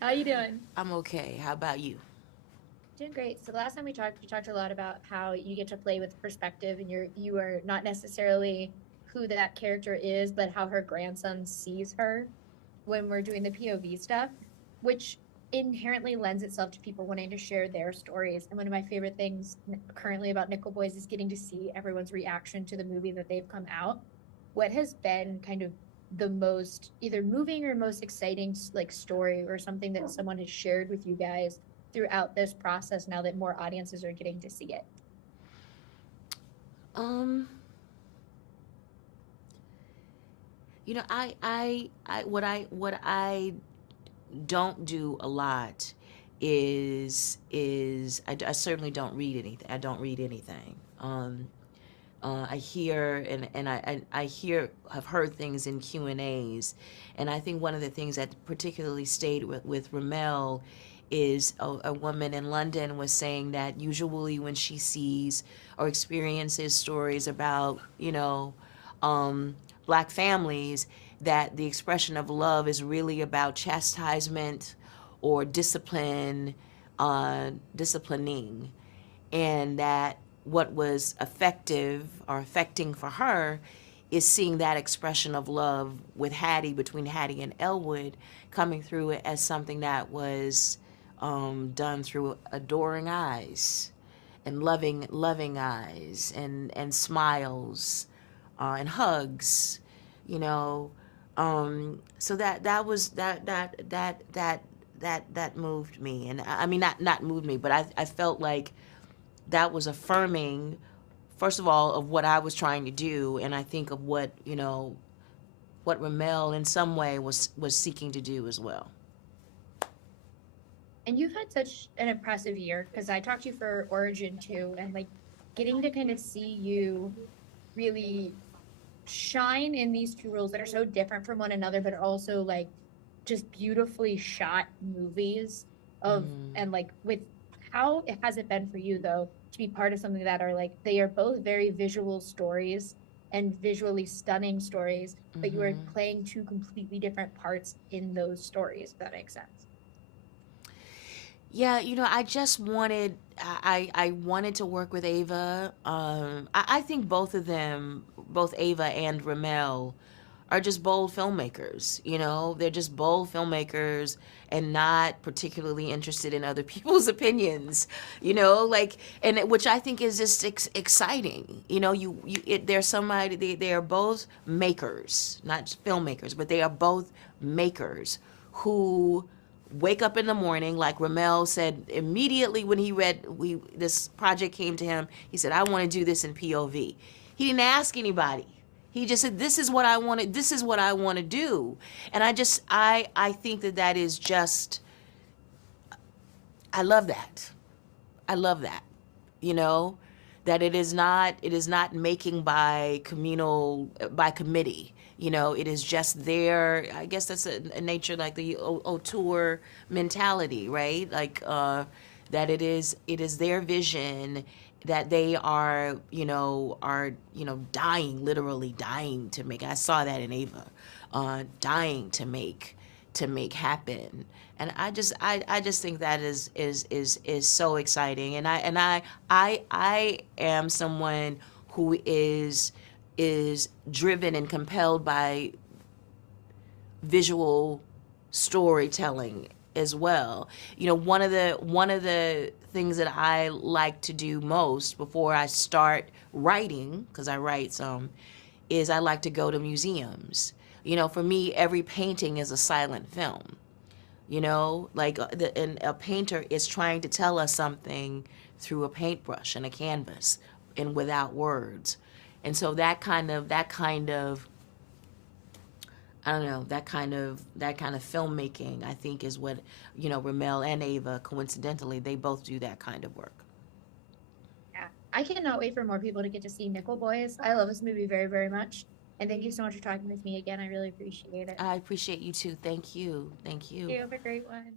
How you doing? I'm okay. How about you? Doing great. So the last time we talked, you talked a lot about how you get to play with perspective, and you are not necessarily who that character is, but how her grandson sees her when we're doing the POV stuff, which inherently lends itself to people wanting to share their stories. And one of my favorite things currently about Nickel Boys is getting to see everyone's reaction to the movie that they've come out. What has been kind of the most either moving or most exciting like story or something that someone has shared with you guys throughout this process now that more audiences are getting to see it? Um, what I don't do a lot is I certainly don't read anything. I don't read anything. I hear and I hear have heard things in Q&As, and I think one of the things that particularly stayed with Ramel is a woman in London was saying that usually when she sees or experiences stories about um, black families, that the expression of love is really about chastisement or disciplining, and that what was effective or affecting for her is seeing that expression of love with Hattie, between Hattie and Elwood, coming through it as something that was done through adoring eyes and loving eyes and smiles and hugs, you know. So that was that moved me, and I mean not moved me, but I felt like that was affirming, first of all, of what I was trying to do, and I think of what Ramel in some way was seeking to do as well. And you've had such an impressive year because I talked to you for Origin too, and like getting to kind of see you really shine in these two roles that are so different from one another, but are also like just beautifully shot movies of Mm-hmm. and like with how it has it been for you though to be part of something that are like they are both very visual stories and visually stunning stories, but you are Mm-hmm. playing two completely different parts in those stories, if that makes sense. Yeah, I just wanted I wanted to work with Ava. I think both of them, both Ava and Ramel, are just bold filmmakers. They're just bold filmmakers and not particularly interested in other people's opinions. Like, which I think is just exciting. There's somebody, they are both makers, not just filmmakers, but they are both makers who wake up in the morning, like Ramel said immediately when he read this project came to him. He said, "I want to do this in POV." He didn't ask anybody. He just said, "This is what I want to. This is what I want to do." And I think that is just, I love that. I love that. You know, that it is not making by committee. It is just there. I guess that's a nature, like the auteur mentality, right? Like that it is their vision that they are dying, literally dying to make. I saw that in Ava, dying to make happen. And I just think that is so exciting. And I am someone who is driven and compelled by visual storytelling as well. One of the things that I like to do most before I start writing, because I write some, is I like to go to museums. For me, every painting is a silent film. Like and a painter is trying to tell us something through a paintbrush and a canvas and without words. And so that kind of I don't know, that kind of filmmaking, I think, is what Ramel and Ava, coincidentally, they both do that kind of work. Yeah, I cannot wait for more people to get to see Nickel Boys. I love this movie very, very much. And thank you so much for talking with me again. I really appreciate it. I appreciate you too. Thank you. Thank you. You have a great one.